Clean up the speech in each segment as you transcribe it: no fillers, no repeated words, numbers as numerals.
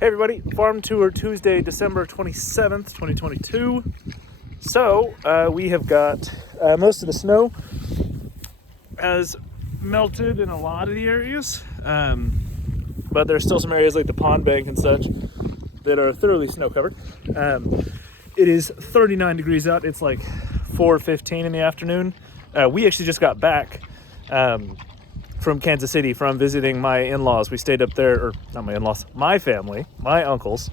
Hey everybody, Farm Tour Tuesday, December 27th, 2022. So, we have got most of the snow has melted in a lot of the areas, but there's still some areas like the pond bank and such that are thoroughly snow covered. It is 39 degrees out. It's like 4:15 in the afternoon. We actually just got back from Kansas City from visiting my in-laws. We stayed up there, or not my in-laws, my family, my uncles.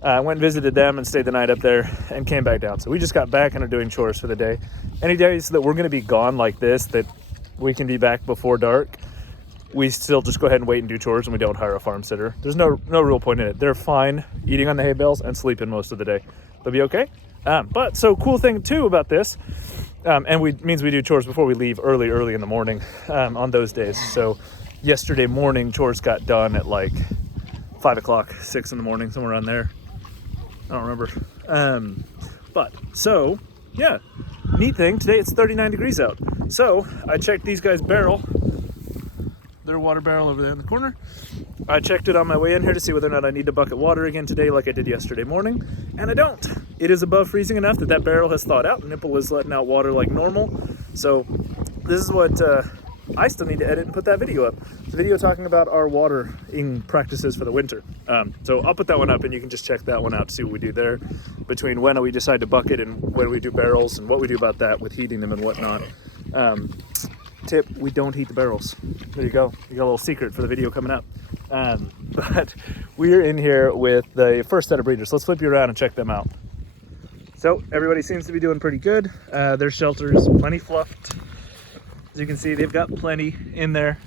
Went and visited them and stayed the night up there and came back down. So we just got back and are doing chores for the day. Any days that we're going to be gone like this, that we can be back before dark, we still just go ahead and wait and do chores, and we don't hire a farm sitter. There's no real point in it. They're fine eating on the hay bales and sleeping most of the day. They'll be okay. But so cool thing too about this, and means we do chores before we leave early in the morning on those days. So yesterday morning chores got done at like 5 o'clock, 6 in the morning, somewhere around there. I don't remember. But so yeah, neat thing. Today it's 39 degrees out. So I checked these guys' barrel. Their water barrel over there in the corner. I checked it on my way in here to see whether or not I need to bucket water again today like I did yesterday morning, and I don't. It is above freezing enough that that barrel has thawed out. The nipple is letting out water like normal. So this is what I still need to edit and put that video up. The video talking about our watering practices for the winter. So I'll put that one up and you can just check that one out to see what we do there between when we decide to bucket and when we do barrels and what we do about that with heating them and whatnot. Tip, we don't heat the barrels. There you go. You got a little secret for the video coming up. But we're in here with the first set of breeders. Let's flip you around and check them out. So everybody seems to be doing pretty good. Their shelter is plenty fluffed. As you can see, they've got plenty in there.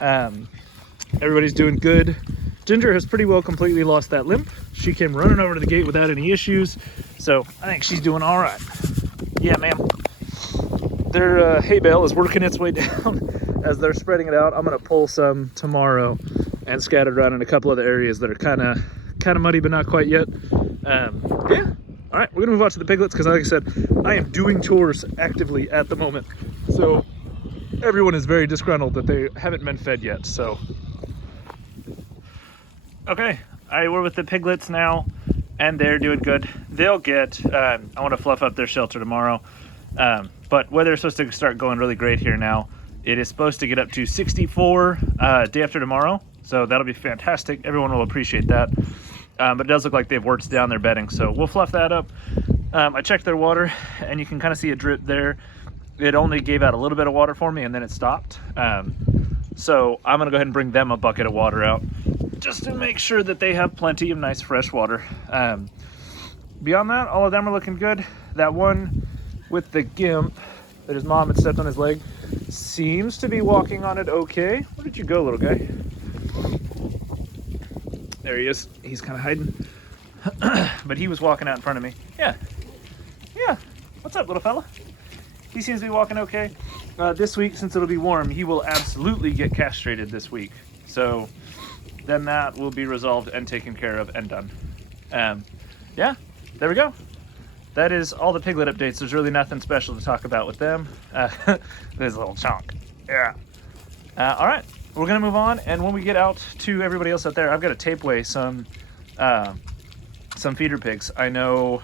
Everybody's doing good. Ginger has pretty well completely lost that limp. She came running over to the gate without any issues. So I think she's doing all right. Yeah, ma'am. Their hay bale is working its way down as they're spreading it out. I'm gonna pull some tomorrow and scatter it around in a couple other areas that are kind of muddy, but not quite yet. Yeah. All right, we're gonna move on to the piglets because, like I said, I am doing chores actively at the moment. So everyone is very disgruntled that they haven't been fed yet. So okay, we're with the piglets now, and they're doing good. They'll get. I want to fluff up their shelter tomorrow. But weather is supposed to start going really great here now. It is supposed to get up to 64 day after tomorrow, so that'll be fantastic. Everyone will appreciate that. But it does look like they've worked down their bedding, so we'll fluff that up. I checked their water, and you can kind of see a drip there. It only gave out a little bit of water for me, and then it stopped. So I'm gonna go ahead and bring them a bucket of water out, just to make sure that they have plenty of nice fresh water. Beyond that, all of them are looking good. That one with the gimp that his mom had stepped on his leg seems to be walking on it okay. Where did you go, little guy? There he is. He's kind of hiding. But he was walking out in front of me. Yeah. What's up, little fella? He seems to be walking okay. This week, since it'll be warm, he will absolutely get castrated this week. So then that will be resolved and taken care of and done. Yeah, there we go. That is all the piglet updates. There's really nothing special to talk about with them. There's a little chunk. Yeah. All right, we're gonna move on, and when we get out to everybody else out there, I've got to tape weigh some feeder pigs. I know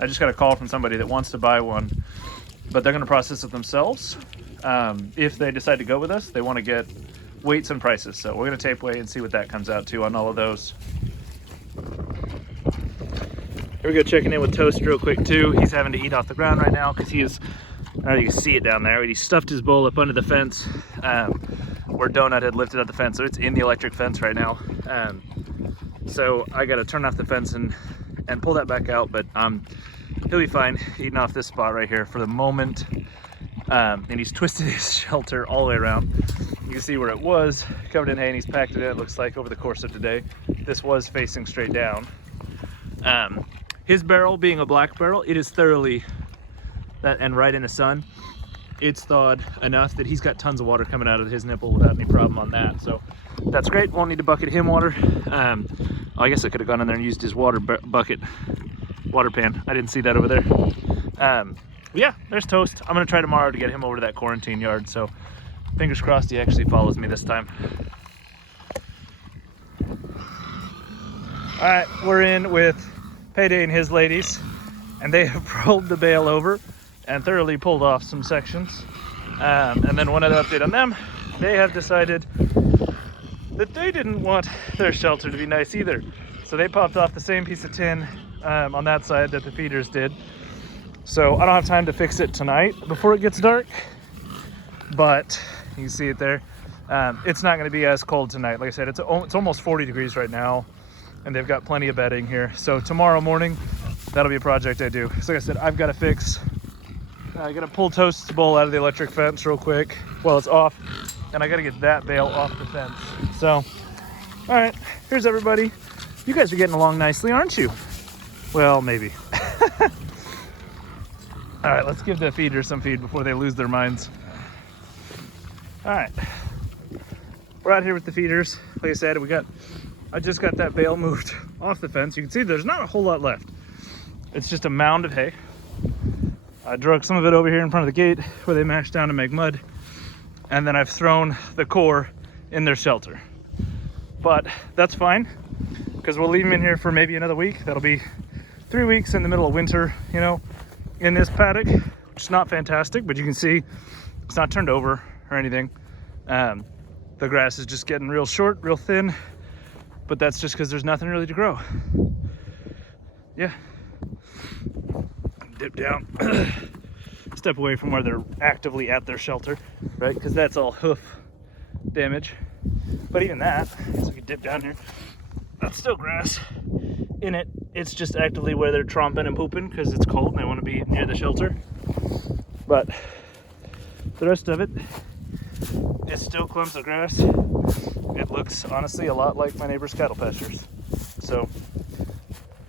I just got a call from somebody that wants to buy one, but they're gonna process it themselves. If they decide to go with us, they want to get weights and prices. So we're gonna tape weigh and see what that comes out to on all of those. Here we go, checking in with Toast real quick too. He's having to eat off the ground right now because he is, I don't know if you can see it down there, but he stuffed his bowl up under the fence where Donut had lifted up the fence. So it's in the electric fence right now. So I got to turn off the fence and pull that back out, but he'll be fine eating off this spot right here for the moment. And he's twisted his shelter all the way around. You can see where it was covered in hay, and he's packed it in, it looks like, over the course of today. This was facing straight down. His barrel being a black barrel, it is thoroughly, and right in the sun, it's thawed enough that he's got tons of water coming out of his nipple without any problem on that. So that's great. Won't need to bucket him water. I guess I could have gone in there and used his water pan. I didn't see that over there. Yeah, there's Toast. I'm gonna try tomorrow to get him over to that quarantine yard. So fingers crossed he actually follows me this time. All right, we're in with Payday and his ladies, and they have rolled the bale over and thoroughly pulled off some sections. And then one other update on them, they have decided that they didn't want their shelter to be nice either. So they popped off the same piece of tin on that side that the feeders did. So I don't have time to fix it tonight before it gets dark, but you can see it there. It's not going to be as cold tonight. Like I said, it's almost 40 degrees right now, and they've got plenty of bedding here. So tomorrow morning, that'll be a project I do. So like I said, I've got to fix, I got to pull Toast's bowl out of the electric fence real quick while it's off, and I got to get that bale off the fence. So, all right, here's everybody. You guys are getting along nicely, aren't you? Well, maybe. All right, let's give the feeders some feed before they lose their minds. All right, we're out here with the feeders. Like I said, I just got that bale moved off the fence. You can see there's not a whole lot left. It's just a mound of hay. I drug some of it over here in front of the gate where they mash down to make mud. And then I've thrown the core in their shelter. But that's fine, because we'll leave them in here for maybe another week. That'll be 3 weeks in the middle of winter, you know, in this paddock, which is not fantastic, but you can see it's not turned over or anything. The grass is just getting real short, real thin, but that's just because there's nothing really to grow. Yeah. Dip down. Step away from where they're actively at their shelter, right? Because that's all hoof damage. But even that, so we can dip down here, that's still grass in it. It's just actively where they're tromping and pooping because it's cold and they want to be near the shelter. But the rest of it, it's still clumps of grass. It looks honestly a lot like my neighbor's cattle pastures. So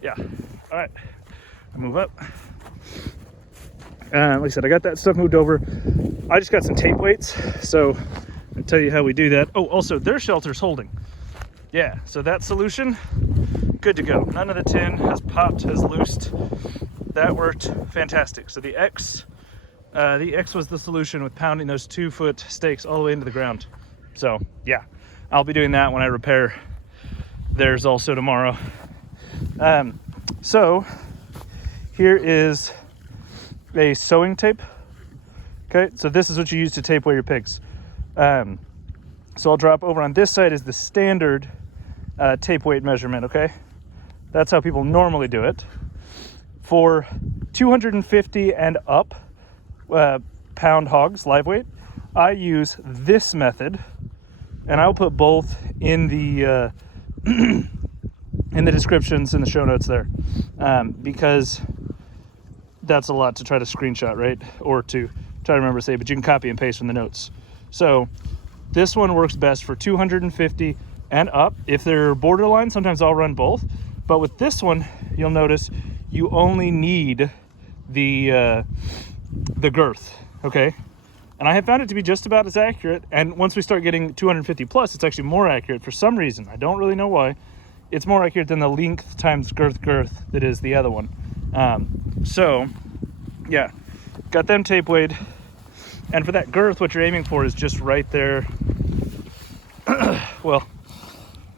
yeah, all right, I move up. Like I said, I got that stuff moved over. I just got some tape weights, so I'll tell you how we do that. Oh, also their shelter's holding. Yeah, so that solution, good to go. None of the tin has popped, has loosed. That worked fantastic. So the X was the solution with pounding those 2-foot stakes all the way into the ground. So yeah, I'll be doing that when I repair theirs also tomorrow. So here is a sewing tape. Okay, so this is what you use to tape away your pigs. So I'll drop over on this side is the standard tape weight measurement, okay? That's how people normally do it. For 250 and up pound hogs, live weight, I use this method, and I'll put both in the in the descriptions in the show notes there, because that's a lot to try to screenshot, right? Or to try to remember to say, but you can copy and paste from the notes. So this one works best for 250 and up. If they're borderline, sometimes I'll run both. But with this one, you'll notice you only need the girth, okay? And I have found it to be just about as accurate. And once we start getting 250 plus, it's actually more accurate for some reason. I don't really know why. It's more accurate than the length times girth that is the other one. So yeah, got them tape weighed. And for that girth, what you're aiming for is just right there. Well,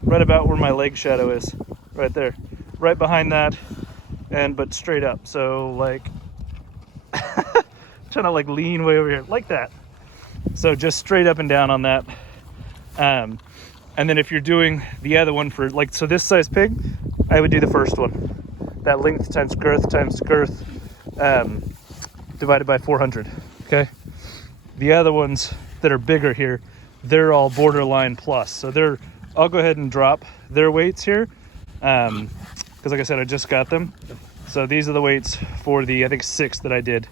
right about where my leg shadow is, right there, right behind that, but straight up. So like, trying to like lean way over here like that. So just straight up and down on that. And then if you're doing the other one for like, so this size pig, I would do the first one. That length times girth divided by 400, okay? The other ones that are bigger here, they're all borderline plus. So I'll go ahead and drop their weights here, because like I said, I just got them. So these are the weights for the, I think 6 that I did.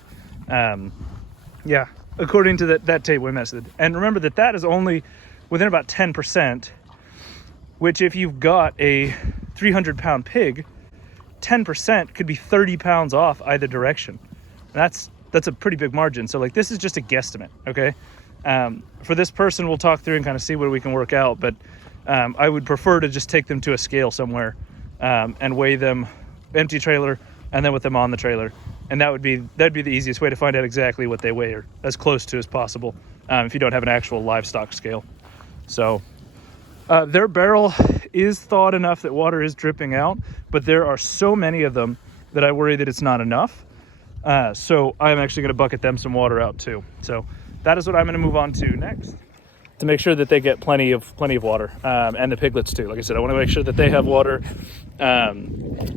Yeah, according to that tape weight method. And remember that is only within about 10%, which if you've got a 300-pound pig, 10% could be 30 pounds off either direction. And that's a pretty big margin. So like, this is just a guesstimate, okay? For this person, we'll talk through and kind of see what we can work out, but I would prefer to just take them to a scale somewhere and weigh them empty trailer and then with them on the trailer. And that'd be the easiest way to find out exactly what they weigh, or as close to as possible, if you don't have an actual livestock scale. So Their barrel is thawed enough that water is dripping out, but there are so many of them that I worry that it's not enough. So I'm actually going to bucket them some water out too. So that is what I'm going to move on to next, to make sure that they get plenty of water, and the piglets too. Like I said, I want to make sure that they have water.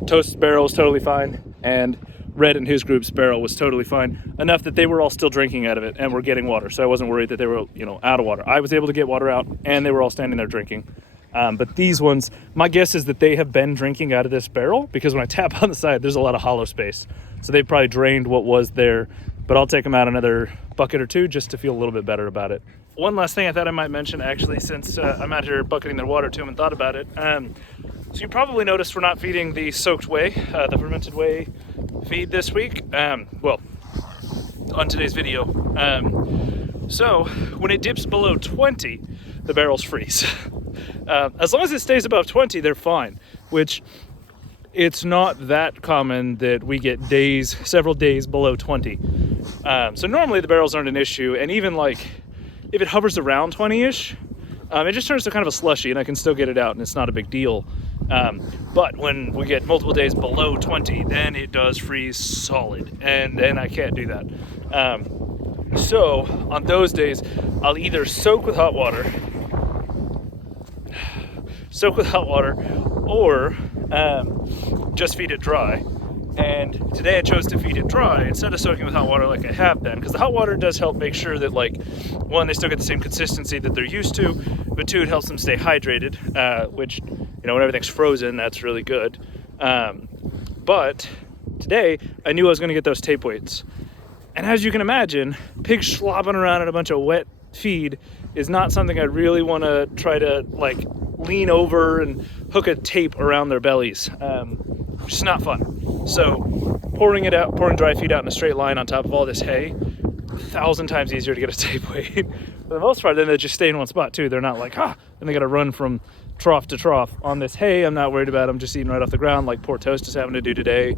Toast's barrel is totally fine, and Red and his group's barrel was totally fine, enough that they were all still drinking out of it and were getting water. So I wasn't worried that they were, out of water. I was able to get water out, and they were all standing there drinking. But these ones, my guess is that they have been drinking out of this barrel, because when I tap on the side, there's a lot of hollow space. So they've probably drained what was there, but I'll take them out another bucket or two just to feel a little bit better about it. One last thing I thought I might mention, actually, since I'm out here bucketing their water to them and thought about it. So you probably noticed we're not feeding the soaked whey, the fermented whey feed this week. Well, on today's video. So when it dips below 20, the barrels freeze. As long as it stays above 20, they're fine, which it's not that common that we get several days below 20. So normally the barrels aren't an issue, and even like if it hovers around 20-ish, it just turns to kind of a slushy, and I can still get it out, and it's not a big deal. But when we get multiple days below 20, then it does freeze solid, and I can't do that. So on those days, I'll either soak with hot water, or just feed it dry. And today I chose to feed it dry instead of soaking with hot water like I have been, because the hot water does help make sure that, like, one, they still get the same consistency that they're used to, but two, it helps them stay hydrated, which, when everything's frozen, that's really good. But today I knew I was going to get those tape weights. And as you can imagine, pigs slopping around in a bunch of wet feed is not something I really want to try to, like, lean over and hook a tape around their bellies. Which is not fun. So pouring dry feed out in a straight line on top of all this hay, 1,000 times easier to get a tape weight. For the most part, then they just stay in one spot too. They're not like, and they got to run from trough to trough. On this hay, I'm not worried about them just eating right off the ground like poor Toast is having to do today.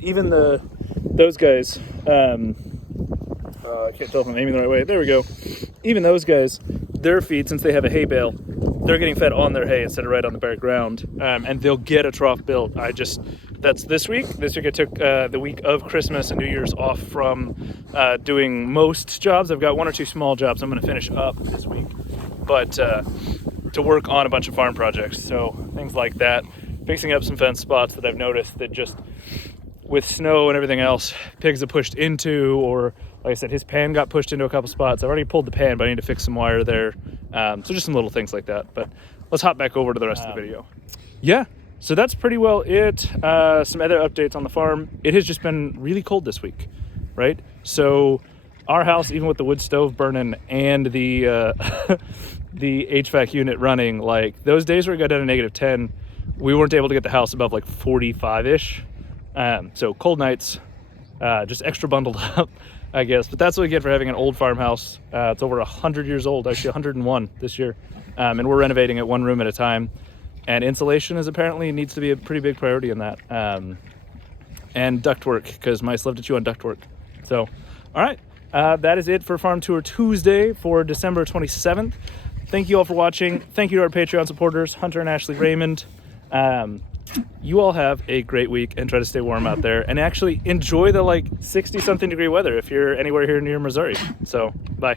Even those guys, I can't tell if I'm aiming the right way. There we go. Even those guys, their feed, since they have a hay bale, they're getting fed on their hay instead of right on the bare ground, and they'll get a trough built. That's this week. This week I took the week of Christmas and New Year's off from doing most jobs. I've got one or two small jobs I'm going to finish up this week, but to work on a bunch of farm projects. So things like that, fixing up some fence spots that I've noticed that just with snow and everything else, pigs have pushed into, or like I said, his pan got pushed into a couple spots. I've already pulled the pan, but I need to fix some wire there. So just some little things like that. But let's hop back over to the rest of the video. Yeah, so that's pretty well it. Some other updates on the farm. It has just been really cold this week, right? So our house, even with the wood stove burning and the the HVAC unit running, like those days where it got down to -10, we weren't able to get the house above like 45-ish. So cold nights, just extra bundled up, I guess. But that's what we get for having an old farmhouse. It's over 100 years old, actually 101 this year. And we're renovating it one room at a time. And insulation needs to be a pretty big priority in that. And ductwork, because mice love to chew on ductwork. So, all right, that is it for Farm Tour Tuesday for December 27th. Thank you all for watching. Thank you to our Patreon supporters, Hunter and Ashley Raymond. You all have a great week and try to stay warm out there and actually enjoy the 60-something degree weather if you're anywhere here near Missouri. So, bye.